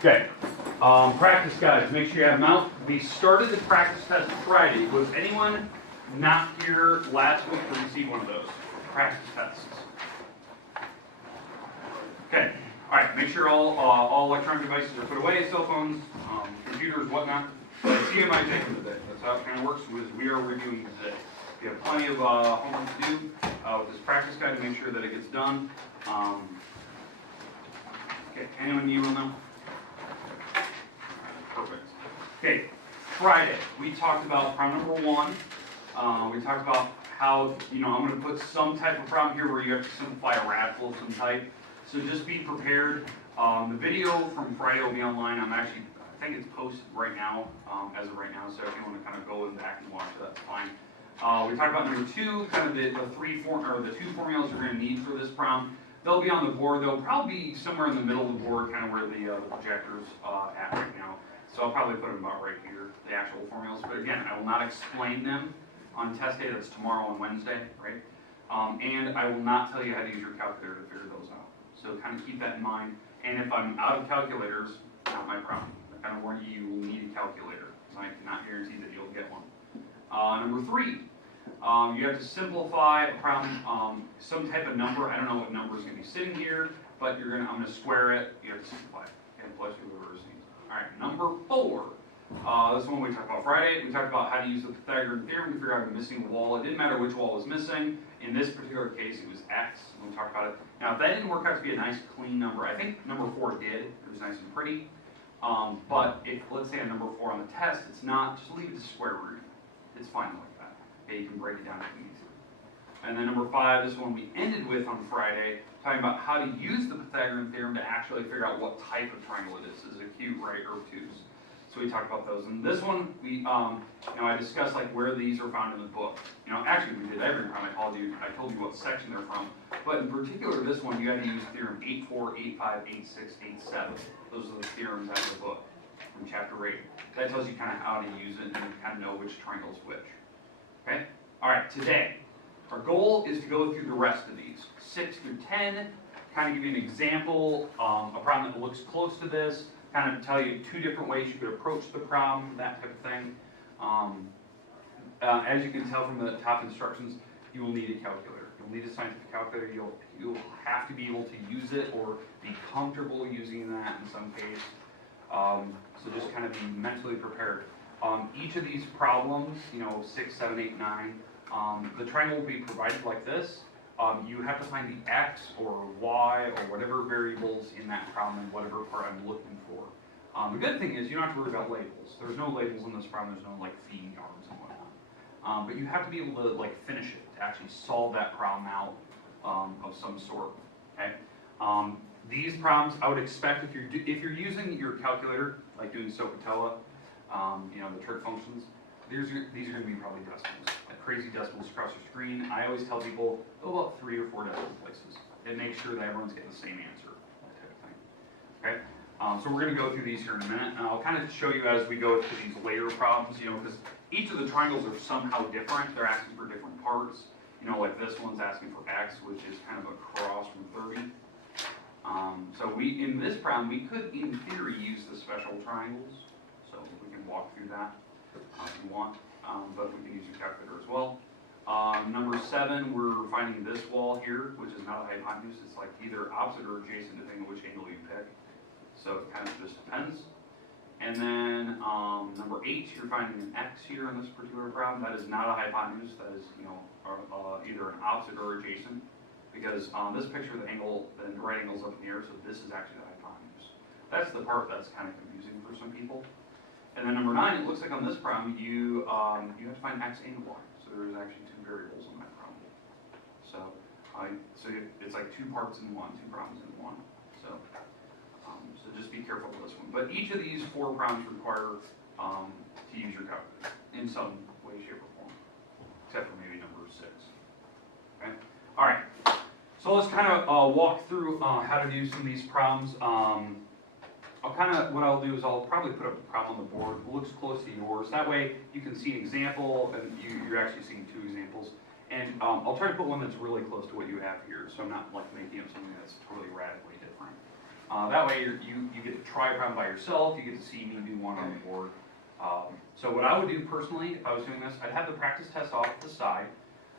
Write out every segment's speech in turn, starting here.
Okay. Practice guides. Make sure you have them out. We started the practice test Friday. Was anyone not here last week to receive one of those practice tests? Okay. All right. Make sure all electronic devices are put away, cell phones, computers, whatnot. CMI taken today. That's how it kind of works. We are reviewing today. You have plenty of homework to do with this practice guide to make sure that it gets done. Okay. Anyone you will know? Perfect. Okay, Friday, we talked about problem number 1. We talked about how, I'm going to put some type of problem here where you have to simplify a radical of some type. So just be prepared. The video from Friday will be online. I think it's posted right now, as of right now. So if you want to kind of go back and watch it, that's fine. We talked about number 2, kind of the 2 formulas you're going to need for this problem. They'll be on the board. They'll probably be somewhere in the middle of the board, kind of where the projector's at right now. So I'll probably put them about right here, the actual formulas. But again, I will not explain them on test day. That's tomorrow and Wednesday, right? And I will not tell you how to use your calculator to figure those out. So kind of keep that in mind. And if I'm out of calculators, not my problem. I kind of warn you, you will need a calculator. So I cannot guarantee that you'll get one. Number 3, you have to simplify a problem, some type of number. I don't know what number is going to be sitting here, but I'm going to square it. You have to simplify it. And plus your reverse. All right, number 4. This one we talked about Friday. We talked about how to use the Pythagorean theorem to figure out a missing wall. It didn't matter which wall was missing. In this particular case, it was x. We talked about it. Now, if that didn't work out to be a nice, clean number, I think number 4 did. It was nice and pretty. But if, let's say, a number 4 on the test, it's not, just leave it to square root. It's fine like that. Okay, you can break it down if you need to. And then number 5, this one we ended with on Friday, talking about how to use the Pythagorean theorem to actually figure out what type of triangle it is. Is it acute, right, or obtuse? So we talked about those. And this one, I discussed like where these are found in the book. Actually we did every time I told you what section they're from. But in particular, this one, you had to use theorem 8.4, 8.5, 8.6, 8.7. Those are the theorems out of the book from chapter 8. That tells you kind of how to use it and kind of know which triangle is which. Okay? All right, today. Our goal is to go through the rest of these, 6 through 10, kind of give you an example, a problem that looks close to this, kind of tell you 2 different ways you could approach the problem, that type of thing. As you can tell from the top instructions, you will need a calculator. You'll need a scientific calculator. You'll have to be able to use it or be comfortable using that in some case. So just kind of be mentally prepared. Each of these problems, 6, 7, 8, 9, the triangle will be provided like this. You have to find the x or y or whatever variables in that problem and whatever part I'm looking for. The good thing is you don't have to worry about labels. There's no labels in this problem. There's no like feeding arms and whatnot. But you have to be able to like finish it to actually solve that problem out of some sort. Okay. These problems I would expect if you're using your calculator, like doing SOHCAHTOA, the trig functions. These are going to be probably decimals, like crazy decimals across your screen. I always tell people, go about 3 or 4 decimal places and make sure that everyone's getting the same answer, that type of thing. Okay? So we're going to go through these here in a minute, and I'll kind of show you as we go through these layer problems, because each of the triangles are somehow different. They're asking for different parts. Like this one's asking for x, which is kind of a cross from 30. So in this problem, we could, in theory, use the special triangles. So we can walk through that. If you want, but we can use your calculator as well. Number 7, we're finding this wall here, which is not a hypotenuse. It's like either opposite or adjacent depending on which angle you pick. So it kind of just depends. And then number 8, you're finding an x here in this particular problem. That is not a hypotenuse. That is, either an opposite or adjacent. Because this picture, the right angle's up in the air, so this is actually the hypotenuse. That's the part that's kind of confusing for some people. And then number 9, it looks like on this problem, you have to find x and y. So there's actually 2 variables on that problem. So it's like 2 parts in one, 2 problems in one. So just be careful with this one. But each of these 4 problems require to use your calculator in some way, shape, or form, except for maybe number 6. Okay. All right. So let's kind of walk through how to do some of these problems. What I'll do is I'll probably put up a problem on the board that looks close to yours. That way you can see an example, and you're actually seeing 2 examples. And I'll try to put one that's really close to what you have here, so I'm not like making up something that's totally radically different. That way you get to try a problem by yourself, you get to see me do one on the board. So what I would do personally, if I was doing this, I'd have the practice test off to the side.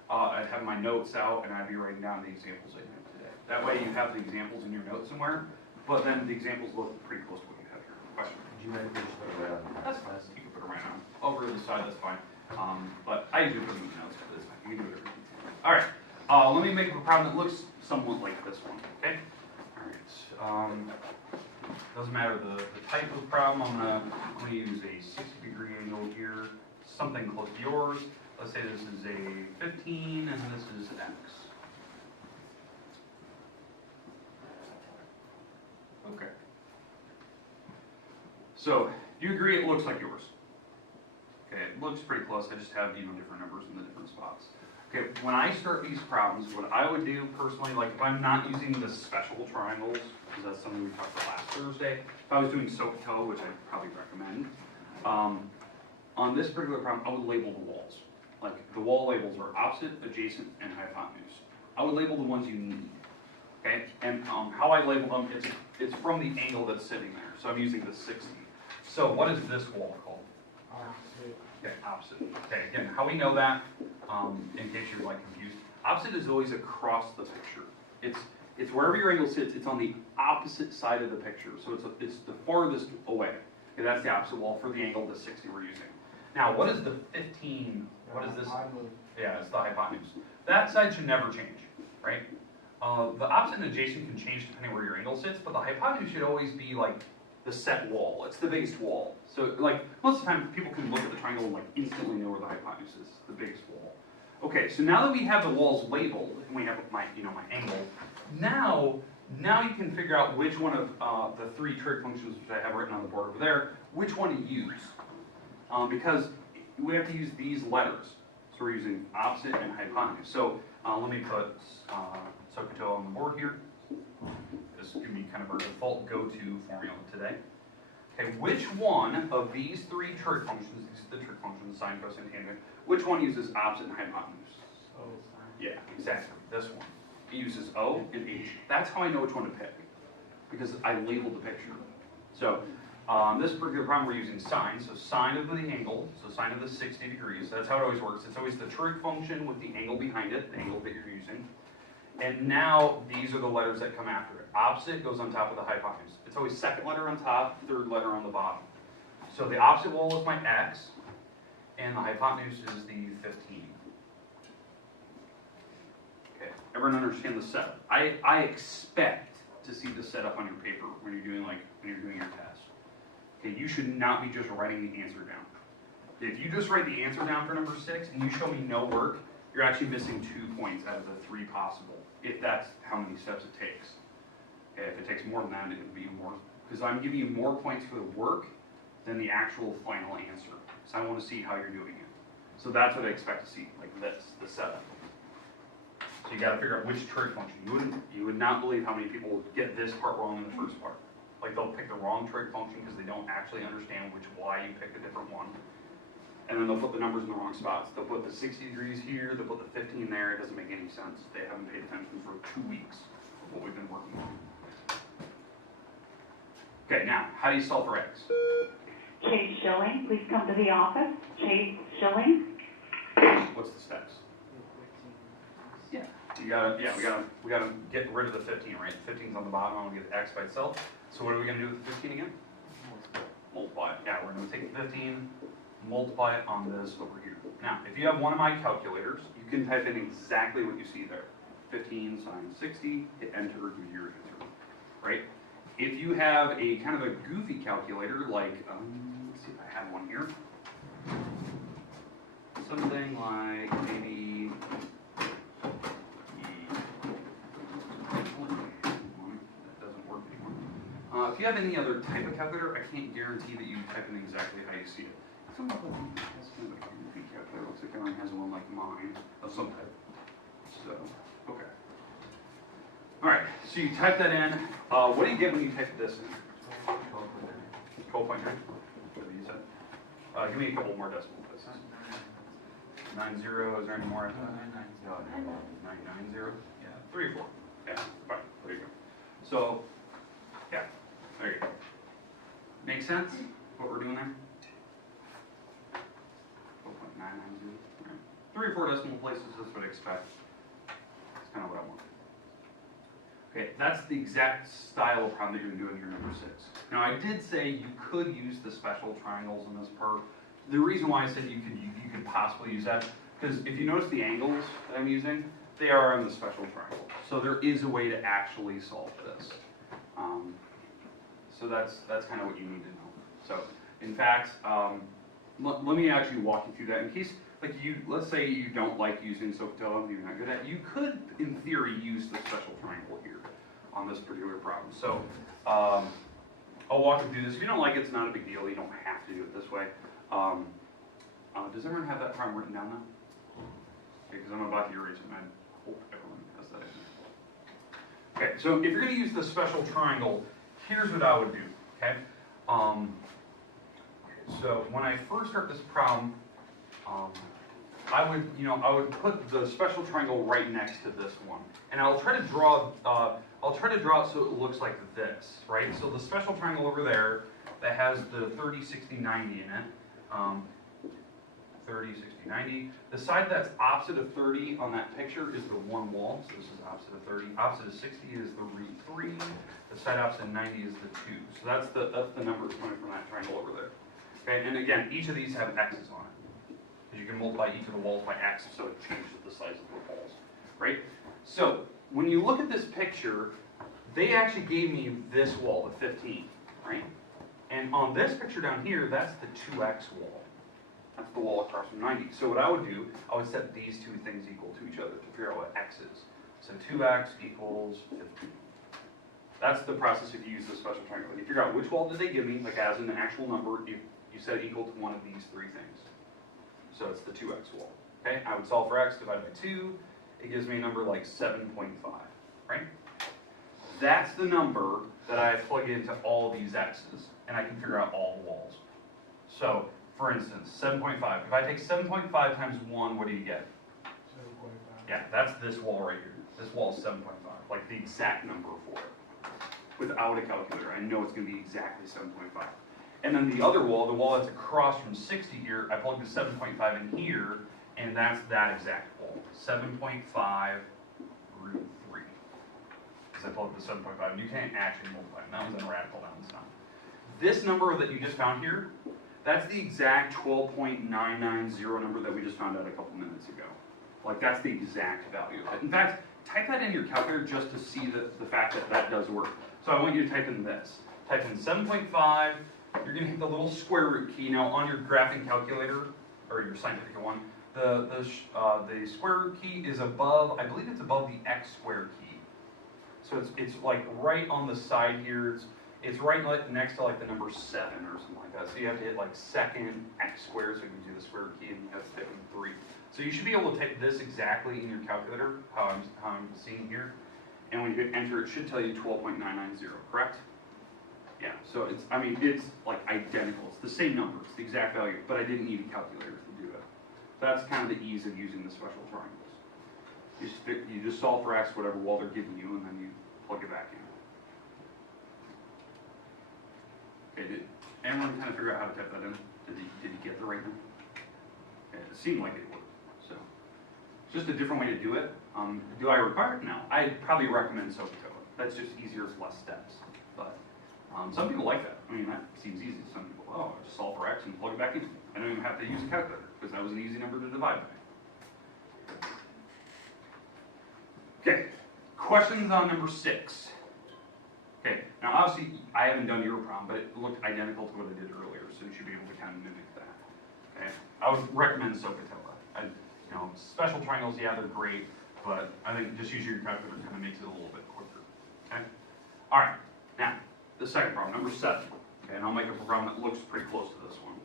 I'd have my notes out, and I'd be writing down the examples I did today. That way you have the examples in your notes somewhere, but then the examples look pretty close to what you have here. Question? Did you make this That's fine. You can put it right on. Over to the side, that's fine. But I usually put them in the notes, but it's fine. You can do whatever you want. All right. Let me make up a problem that looks somewhat like this one, okay? All right. Doesn't matter the type of problem. I'm gonna use a 60-degree angle here, something close to yours. Let's say this is a 15 and this is X. Okay. So, you agree it looks like yours? Okay, it looks pretty close. I just have, different numbers in the different spots. Okay, when I start these problems, what I would do personally, like if I'm not using the special triangles, because that's something we talked about last Thursday, if I was doing SOHCAHTOA, which I'd probably recommend, on this particular problem, I would label the walls. Like the wall labels are opposite, adjacent, and hypotenuse. I would label the ones you need. Okay, and how I label them, it's from the angle that's sitting there. So I'm using the 60. So what is this wall called? Opposite. Okay, opposite. Okay, again, how we know that, in case you're like confused, opposite is always across the picture. It's wherever your angle sits, it's on the opposite side of the picture. So it's the farthest away. Okay, that's the opposite wall for the angle, the 60 we're using. Now, what is the 15? What is this? Yeah, it's the hypotenuse. That side should never change, right? The opposite and adjacent can change depending where your angle sits, but the hypotenuse should always be like the set wall. It's the biggest wall. So like most of the time people can look at the triangle and like instantly know where the hypotenuse is, the biggest wall. Okay, so now that we have the walls labeled and we have my my angle, now you can figure out which one of the three trig functions which I have written on the board over there, which one to use. Because we have to use these letters. So we're using opposite and hypotenuse. So let me put SOHCAHTOA on the board here. This can be kind of our default go-to formula today. Okay, which one of these three trig functions, these are the trig functions, sine, cosine, tangent, which one uses opposite and hypotenuse? O. Yeah, exactly, this one. It uses O and H. That's how I know which one to pick, because I labeled the picture. So, this particular problem we're using sine, so sine of the angle, so sine of the 60 degrees, that's how it always works. It's always the trig function with the angle behind it, the angle that you're using. And now, these are the letters that come after it. Opposite goes on top of the hypotenuse. It's always second letter on top, third letter on the bottom. So the opposite wall is my X, and the hypotenuse is the 15. Okay, everyone understand the setup? I expect to see the setup on your paper when you're doing your test. Okay, you should not be just writing the answer down. If you just write the answer down for number 6 and you show me no work, you're actually missing 2 points out of the 3 possible, if that's how many steps it takes. Okay, if it takes more than that, it would be more, because I'm giving you more points for the work than the actual final answer. So I want to see how you're doing it. So that's what I expect to see, like this, the setup. So you got to figure out which trig function. You would not believe how many people get this part wrong in the first part. Like they'll pick the wrong trig function because they don't actually understand why you picked a different one. And then they'll put the numbers in the wrong spots. They'll put the 60 degrees here, they'll put the 15 there. It doesn't make any sense. They haven't paid attention for 2 weeks of what we've been working on. Okay, now, how do you solve for X? Chase Schilling, please come to the office. Chase Schilling. What's the steps? Yeah. We gotta get rid of the 15, right? 15's on the bottom, I'm gonna get X by itself. So what are we gonna do with the 15 again? Multiply it. Yeah, we're gonna take the 15, multiply it on this over here. Now, if you have one of my calculators, you can type in exactly what you see there. 15 sine 60, hit enter, give your answer, right? If you have a kind of a goofy calculator, like, let's see if I have one here. Something like maybe, that doesn't work anymore. If you have any other type of calculator, I can't guarantee that you type in exactly how you see it. That's kind of a goofy calculator. Looks like everyone has one like mine of some type. So, okay. All right, so you type that in. What do you get when you type this in? 12.3. What you said? Give me a couple more decimal places. 90. Is there any more? 990. Yeah, 3 or 4. Yeah, fine. There you go. So, yeah, Make sense, what we're doing there? 4.990. Right. 3 or 4 decimal places, that's what I expect. That's kind of what I want. Okay, that's the exact style of problem that you're doing here, number 6. Now, I did say you could use the special triangles in this part. The reason why I said you could possibly use that, because if you notice the angles that I'm using, they are on the special triangle. So there is a way to actually solve this. So that's kind of what you need to know. So, in fact, let me actually walk you through that in case, like let's say you don't like using SOHCAHTOA, you're not good at it, you could, in theory, use the special triangle here on this particular problem. So, I'll walk you through this. If you don't like it, it's not a big deal. You don't have to do it this way. Does everyone have that problem written down now? Okay, because I'm about to erase it, and I hope everyone has that in. Okay, so if you're going to use the special triangle, here's what I would do, okay? So when I first start this problem, I would put the special triangle right next to this one, and I'll try to draw it so it looks like this, right? So the special triangle over there that has the 30, 60, 90 in it, 30, 60, 90. The side that's opposite of 30 on that picture is the one wall, so this is opposite of 30. Opposite of 60 is the root 3. The side opposite of 90 is the 2. So that's the number coming from that triangle over there. Okay, and again, each of these have x's on it. You can multiply each of the walls by x, so it changes the size of the walls, right? So when you look at this picture, they actually gave me this wall, the 15, right? And on this picture down here, that's the 2x wall. That's the wall across from 90. So what I would do, I would set these two things equal to each other to figure out what x is. So 2x equals 15. That's the process if you use the special triangle. You figure out which wall did they give me, like as an actual number, you set it equal to one of these 3 things. So it's the 2x wall. Okay, I would solve for x divided by 2. It gives me a number like 7.5, right? That's the number that I plug into all these x's, and I can figure out all the walls. So, for instance, 7.5. If I take 7.5 times 1, what do you get? 7.5. Yeah, that's this wall right here. This wall is 7.5, like the exact number for it. Without a calculator, I know it's going to be exactly 7.5. And then the other wall, the wall that's across from 60 here, I plug the 7.5 in here, and that's that exact wall. 7.5 root 3. Because I plugged the 7.5, and you can't actually multiply them. That one's in radical, that one's not. This number that you just found here, that's the exact 12.990 number that we just found out a couple minutes ago. Like, that's the exact value of it. In fact, type that in your calculator just to see the fact that that does work. So I want you to type in this. Type in 7.5, you're going to hit the little square root key. Now, on your graphing calculator, or your scientific one, the square root key is above, I believe it's above the x squared key. So it's like right on the side here. It's right next to like the number 7 or something like that. So you have to hit like second x squared, so you can do the square root key, and you have to type in 3. So you should be able to type this exactly in your calculator, how I'm seeing here. And when you hit enter, it should tell you 12.990, correct? Yeah, so it's like identical. It's the same number, it's the exact value, but I didn't need a calculator to do it. That's kind of the ease of using the special triangles. You just solve for x, whatever wall they're giving you, and then you plug it back in. Okay, did everyone kind of figure out how to type that in? Did you get the right number? Okay, it seemed like it worked. So, it's just a different way to do it. Do I require it? No. I'd probably recommend SOHCAHTOA. That's just easier, it's less steps. But some people like that. I mean, that seems easy. Some people, oh, I just solve for x and plug it back in. I don't even have to use a calculator because that was an easy number to divide by. Okay, questions on number 6. Okay, now obviously I haven't done your problem, but it looked identical to what I did earlier, so you should be able to kind of mimic that. Okay, I would recommend SOHCAHTOA. Special triangles, yeah, they're great, but I think just using your calculator kind of makes it a little bit quicker. Okay, all right. Now the second problem, number 7. Okay, and I'll make up a problem that looks pretty close to this one.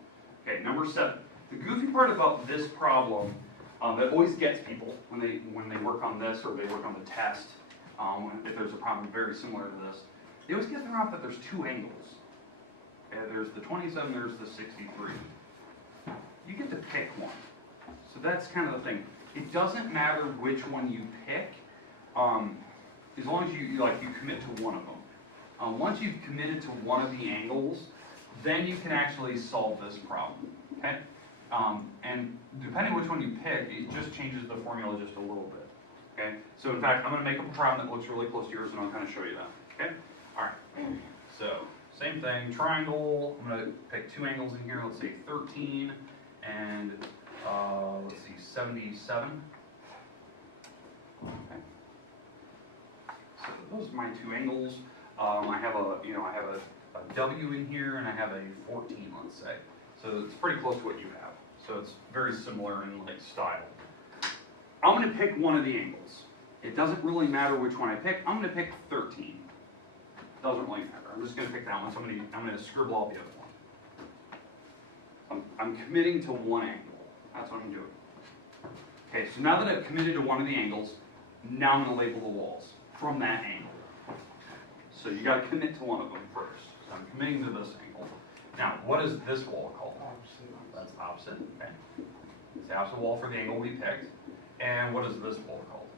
Okay, number 7. The goofy part about this problem that always gets people when they work on this or they work on the test, if there's a problem very similar to this, they always get thrown off that there's 2 angles. Okay, there's the 27, there's the 63. You get to pick one. So that's kind of the thing. It doesn't matter which one you pick, as long as you commit to one of them. Once you've committed to one of the angles, then you can actually solve this problem, okay? And depending which one you pick, it just changes the formula just a little bit, okay? So in fact, I'm gonna make up a problem that looks really close to yours and I'll kind of show you that, okay? All right, so same thing, triangle, I'm gonna pick two angles in here, let's say 13 and let's see, 77. Okay. So those are my two angles. I have a W in here and I have a 14, let's say. So it's pretty close to what you have. So it's very similar in like style. I'm gonna pick one of the angles. It doesn't really matter which one I pick. I'm gonna pick 13. Doesn't really matter. I'm just gonna pick that one. So I'm gonna scribble out the other one. I'm committing to one angle. That's what I'm doing. Okay, so now that I've committed to one of the angles, now I'm gonna label the walls from that angle. So you gotta commit to one of them first. So I'm committing to this angle. Now, what is this wall called? That's opposite, okay. It's the opposite wall for the angle we picked. And what is this wall called?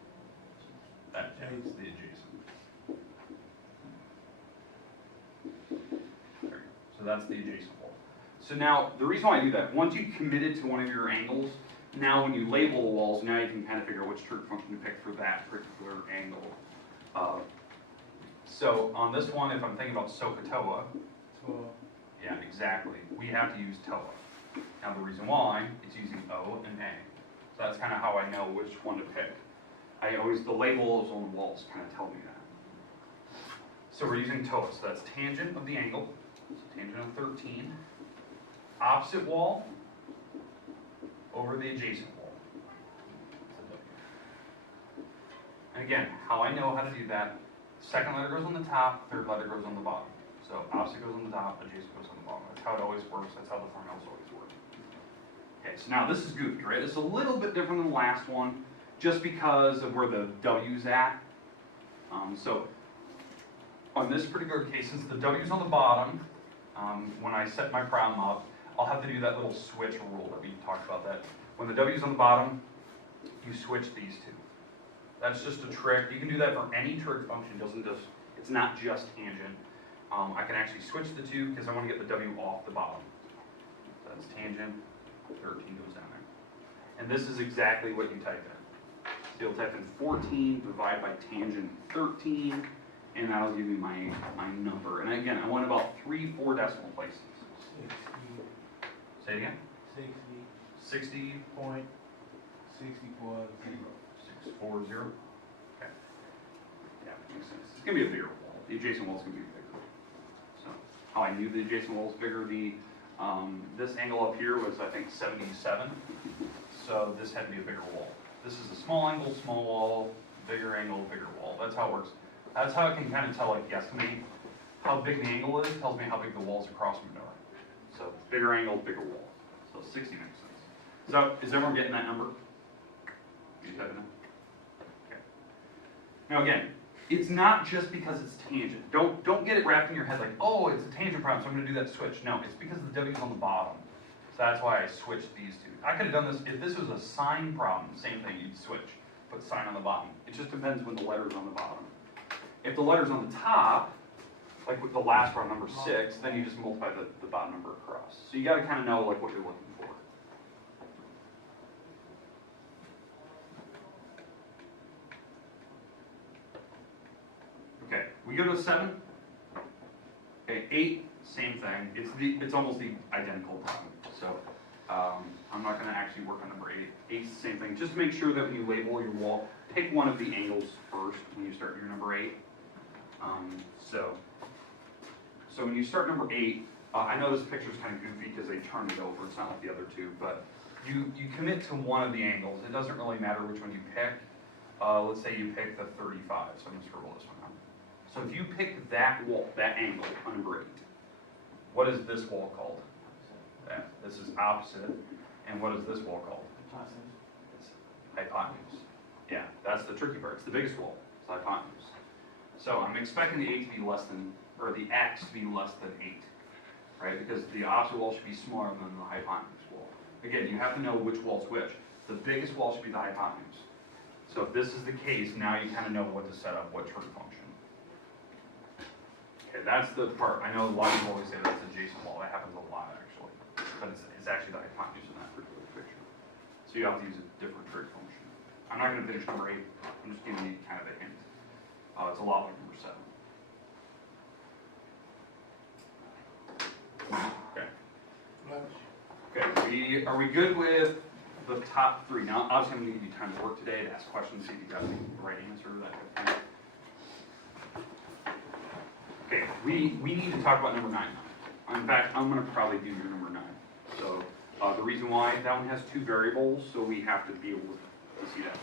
That's the adjacent. There. So that's the adjacent wall. So now, the reason why I do that, once you've committed to one of your angles, now when you label the walls, now you can kind of figure out which trig function to pick for that particular angle. So on this one, if I'm thinking about SOHCAHTOA, yeah, exactly, we have to use TOA. Now the reason why, it's using O and A. So that's kind of how I know which one to pick. The labels on the walls kind of tell me that. So we're using TOA, so that's tangent of the angle, so tangent of 13, opposite wall over the adjacent wall. And again, how I know how to do that, second letter goes on the top, third letter goes on the bottom. So opposite goes on the top, adjacent goes on the bottom. That's how it always works, that's how the formulas always work. Okay, so now this is goofy, right? It's a little bit different than the last one, just because of where the W's at. So on this particular case, since the W's on the bottom, when I set my problem up, I'll have to do that little switch rule that we talked about. That when the W's on the bottom, you switch these two. That's just a trick. You can do that for any trig function. It's not just tangent. I can actually switch the two because I want to get the W off the bottom. So that's tangent, 13 goes down there. And this is exactly what you type in. So you'll type in 14 divided by tangent 13, and that'll give me my number. And again, I want about 3-4 decimal places. 60. Say it again? 60. 60. Point 640. 640. Okay. Yeah, makes sense. It's gonna be a bigger wall. The adjacent wall is gonna be bigger. So how I knew the adjacent wall was bigger, this angle up here was I think 77. So this had to be a bigger wall. This is a small angle, small wall, bigger angle, bigger wall. That's how it works. That's how I can kind of tell, like, guesstimate how big the angle is, tells me how big the walls across from it are. So bigger angle, bigger wall. So 60 makes sense. So is everyone getting that number? You typing it? Okay. Now again, it's not just because it's tangent. Don't get it wrapped in your head like, oh, it's a tangent problem, so I'm going to do that switch. No, it's because the W's on the bottom. So that's why I switched these two. I could have done this, if this was a sine problem, same thing, you'd switch. Put sine on the bottom. It just depends when the letter's on the bottom. If the letter's on the top, like with the last row, number 6, then you just multiply the bottom number across. So you got to kind of know like what you're looking for. Okay, we go to 7. Okay, 8, same thing. It's almost the identical problem. So I'm not going to actually work on number 8. 8's the same thing. Just make sure that when you label your wall, pick one of the angles first when you start your number 8. So when you start number 8, I know this picture is kind of goofy because they turned it over. It's not like the other two, but you commit to one of the angles. It doesn't really matter which one you pick. Let's say you pick the 35. So I'm going to scribble this one out. So if you pick that wall, that angle on number 8, what is this wall called? This is opposite. And what is this wall called? It's hypotenuse. Yeah, that's the tricky part. It's the biggest wall. It's the hypotenuse. So I'm expecting the 8 to be less than, or the x to be less than 8, right? Because the opposite wall should be smaller than the hypotenuse wall. Again, you have to know which wall's which. The biggest wall should be the hypotenuse. So if this is the case, now you kind of know what to set up, what trig function. Okay, that's the part, I know a lot of people always say that's adjacent wall, that happens a lot actually, but it's actually the hypotenuse in that particular picture. So you have to use a different trig function. I'm not gonna finish number 8, I'm just giving you kind of a hint. It's a lot like number 7. Okay. Okay, are we good with the top 3? Now, obviously I'm gonna give you time to work today to ask questions, see if you got the right answer to that kind of thing. Okay, we need to talk about number 9 now. In fact, I'm gonna probably do your number 9. So, the reason why, that one has 2 variables, so we have to be able to see that.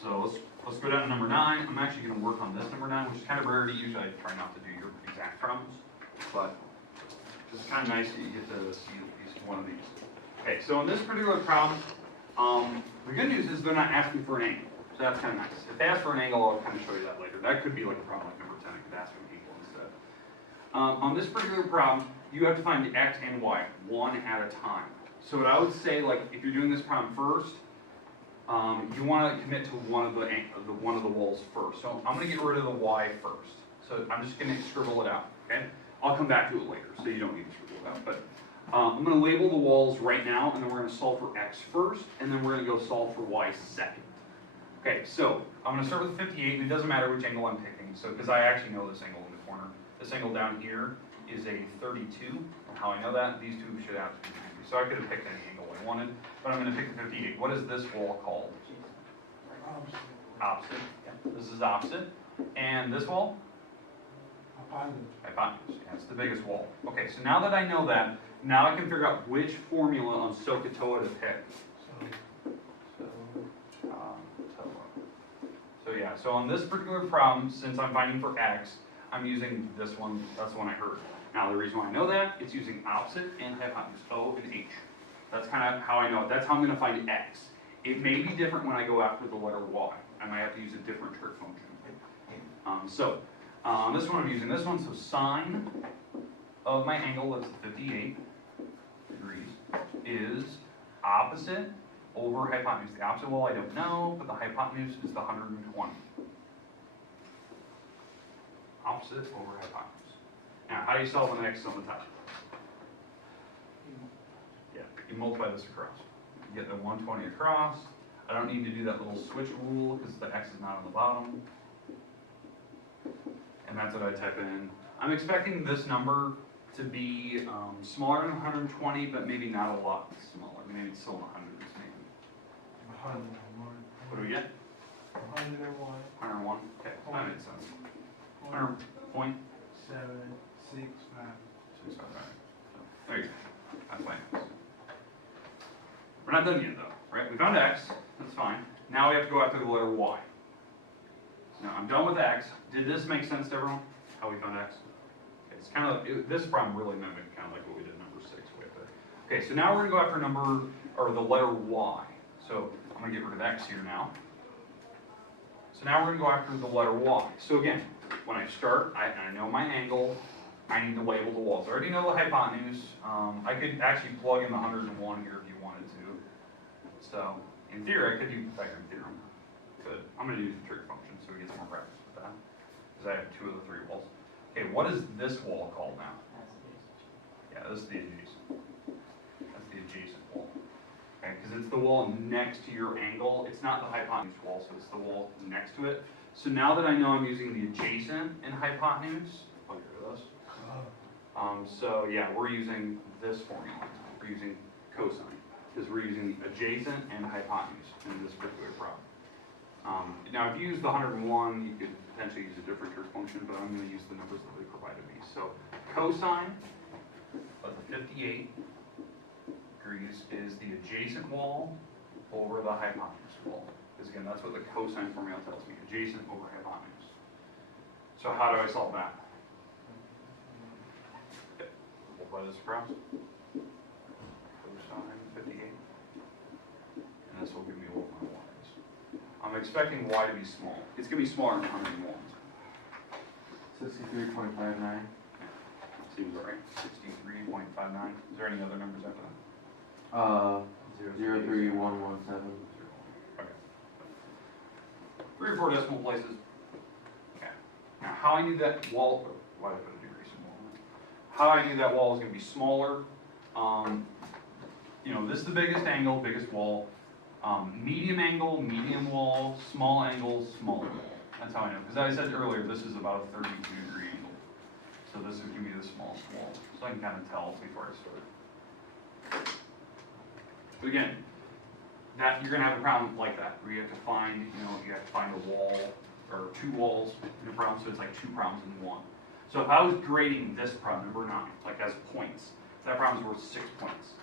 So let's go down to number 9. I'm actually gonna work on this number 9, which is kind of rarity. Usually I try not to do your exact problems, but it's kind of nice that you get to see at least one of these. Okay, so in this particular problem, the good news is they're not asking for an angle. So that's kind of nice. If they ask for an angle, I'll kind of show you that later. That could be like a problem like number 10. It could ask for an angle instead. On this particular problem, you have to find the x and y one at a time. So what I would say, like if you're doing this problem first, you want to commit to one of the walls first. So I'm going to get rid of the y first. So I'm just going to scribble it out. Okay. I'll come back to it later, so you don't need to scribble it out. But I'm going to label the walls right now, and then we're going to solve for x first, and then we're going to go solve for y second. Okay, so I'm going to start with 58, and it doesn't matter which angle I'm picking, so because I actually know this angle in the corner. This angle down here is a 32. And how I know that? These two should have to be 90. So I could have picked any angle I wanted, but I'm going to pick the 58. What is this wall called? Opposite. Yeah, this is opposite. And this wall? Hypotenuse. Yeah, it's the biggest wall. Okay, so now that I know that, now I can figure out which formula on SOHCAHTOA to pick. So yeah, so on this particular problem, since I'm finding for x, I'm using this one, that's the one I heard. Now the reason why I know that, it's using opposite and hypotenuse, O and H. That's kind of how I know it. That's how I'm going to find x. It may be different when I go after the letter y. I might have to use a different trig function. This one I'm using this one, so sine of my angle, that's 58 degrees, is opposite over hypotenuse. The opposite wall I don't know, but the hypotenuse is the 120. Opposite over hypotenuse. Now, how do you solve an x on the top? Yeah, you multiply this across. You get the 120 across. I don't need to do that little switch rule because the x is not on the bottom. And that's what I type in. I'm expecting this number to be smaller than 120, but maybe not a lot smaller. Maybe it's still in the hundreds, maybe. 101. What do we get? 101. 101? Okay, that makes sense. 100.655. There you go. That's fine. We're not done yet though, right? We found x, that's fine. Now we have to go after the letter y. So now I'm done with x. Did this make sense to everyone? How we found x? Okay, it's kind of, this problem really mimicked kind of like what we did in number 6 with it. Okay, so now we're gonna go after the letter y. So I'm gonna get rid of x here now. So now we're gonna go after the letter y. So again, when I start, I know my angle, I need to label the walls. I already know the hypotenuse. I could actually plug in the 101 here if you wanted to. So, in theory, I could do Pythagorean theorem, but I'm going to use the trig function so we get some more practice with that, because I have 2 of the 3 walls. Okay, what is this wall called now? Yeah, this is the adjacent. That's the adjacent wall. Okay, because it's the wall next to your angle. It's not the hypotenuse wall, so it's the wall next to it. So now that I know I'm using the adjacent and hypotenuse, I'll get rid of this. So yeah, we're using this formula. We're using cosine, because we're using the adjacent and hypotenuse in this particular problem. Now if you use the 101, you could potentially use a different trig function, but I'm going to use the numbers that they provided me. So cosine of the 58 degrees is the adjacent wall over the hypotenuse wall. Because again, that's what the cosine formula tells me, adjacent over hypotenuse. So how do I solve that? Okay, multiply this across. Cosine 58. And this will give me what my y is. I'm expecting y to be small. It's going to be smaller than 101. 63.59. Seems right. 63.59. Is there any other numbers after that? 03117. Okay. 3 or 4 decimal places. Okay. Now, how I knew that wall, why did I put a degree symbol on it? How I knew that wall was gonna be smaller, you know, this is the biggest angle, biggest wall. Medium angle, medium wall, small angle, smaller wall. That's how I know, because I said earlier, this is about a 32-degree angle. So this is gonna be the smallest wall. So I can kind of tell before I start. But again, that you're gonna have a problem like that, where you have to find, you know, you have to find a wall, or two walls in a problem, so it's like two problems in one. So if I was grading this problem, number 9, like as points, that problem's worth 6 points.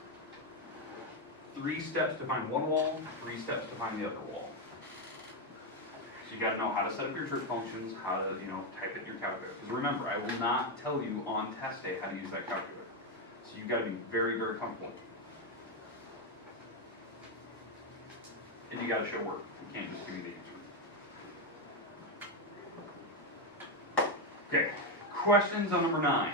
3 steps to find one wall, 3 steps to find the other wall. So you gotta know how to set up your trig functions, how to, you know, type it in your calculator. Because remember, I will not tell you on test day how to use that calculator. So you've gotta be very, very comfortable. And you gotta show work. You can't just give me the answer. Okay, questions on number 9.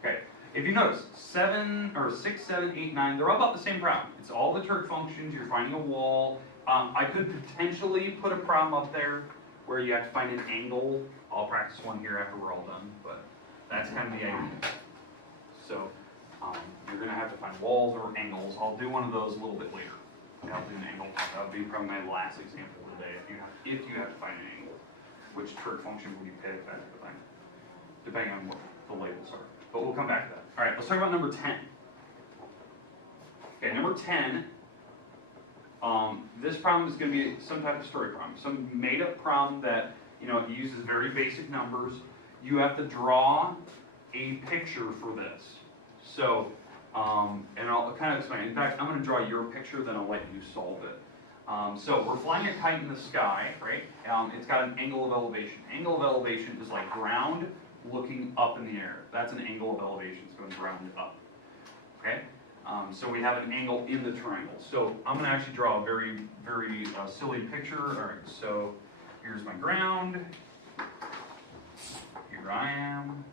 Okay, if you notice, 6, 7, 8, 9, they're all about the same problem. It's all the trig functions, you're finding a wall. I could potentially put a problem up there where you have to find an angle. I'll practice one here after we're all done, but that's kind of the idea. So, you're gonna have to find walls or angles. I'll do one of those a little bit later. I'll do an angle. That would be probably my last example today if you have to find an angle. Which trig function will you pick, that's the thing. Depending on what the labels are. But we'll come back to that. All right, let's talk about number 10. Okay, number 10, this problem is going to be some type of story problem. Some made-up problem that, you know, uses very basic numbers. You have to draw a picture for this. So, and I'll kind of explain. In fact, I'm going to draw your picture, then I'll let you solve it. So we're flying a kite in the sky, right? It's got an angle of elevation. Angle of elevation is like ground looking up in the air. That's an angle of elevation, it's going ground up. Okay? So we have an angle in the triangle. So I'm going to actually draw a very, very silly picture. All right, so here's my ground. Here I am.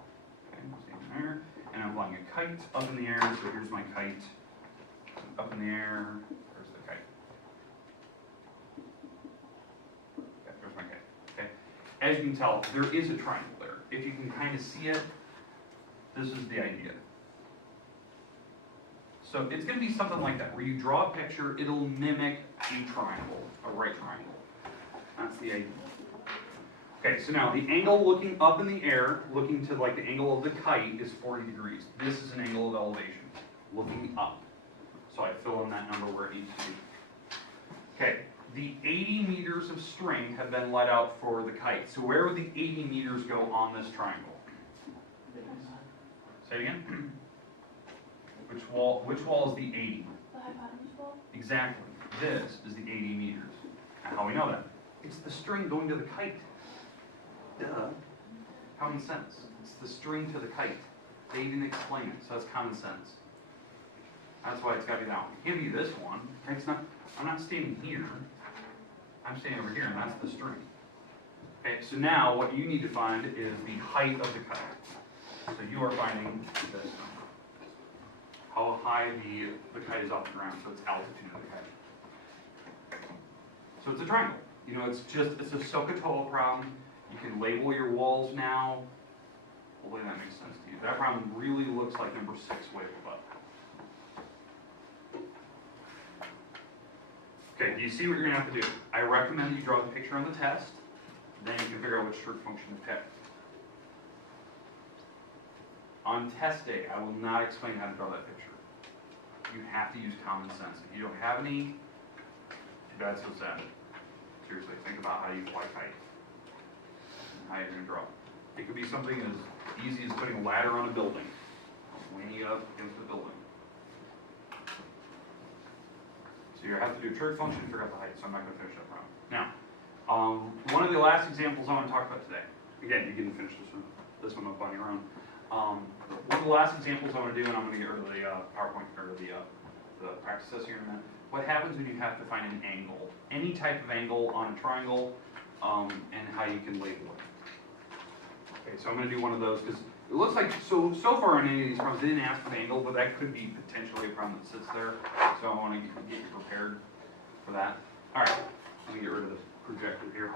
Okay, staying there. And I'm flying a kite up in the air. So here's my kite. Up in the air. There's the kite. Okay, there's my kite. Okay. As you can tell, there is a triangle there. If you can kind of see it, this is the idea. So it's going to be something like that, where you draw a picture, it'll mimic a triangle, a right triangle. That's the idea. Okay, so now the angle looking up in the air, looking to like the angle of the kite, is 40 degrees. This is an angle of elevation, looking up. So I fill in that number where it needs to be. Okay, the 80 meters of string have been let out for the kite. So where would the 80 meters go on this triangle? Say it again. Which wall is the 80? The hypotenuse wall? Exactly. This is the 80 meters. And how we know that? It's the string going to the kite. Duh. Common sense. It's the string to the kite. They even explain it, so that's common sense. That's why it's got to be that one. It can't be this one. It's not. I'm not standing here. I'm standing over here, and that's the string. Okay, so now what you need to find is the height of the kite. So you are finding this number. How high the kite is off the ground, so it's altitude of the kite. So it's a triangle. You know, it's a SOHCAHTOA problem. You can label your walls now. Hopefully that makes sense to you. That problem really looks like number 6 way above. Okay, do you see what you're gonna have to do? I recommend that you draw the picture on the test, then you can figure out which trig function to pick. On test day, I will not explain how to draw that picture. You have to use common sense. If you don't have any, too bad, so sad. Seriously, think about how you fly kite and how you're going to draw. It could be something as easy as putting a ladder on a building, swinging it up against the building. So you have to do a trig function to figure out the height, so I'm not going to finish that problem. Now, one of the last examples I want to talk about today. Again, you can finish this one up on your own. One of the last examples I want to do, and I'm going to get rid of the PowerPoint, or the practice test here in a minute. What happens when you have to find an angle? Any type of angle on a triangle, and how you can label it. Okay, so I'm going to do one of those, because it looks like, so far in any of these problems, they didn't ask for the angle, but that could be potentially a problem that sits there. So I want to get you prepared for that. All right, let me get rid of the projector here.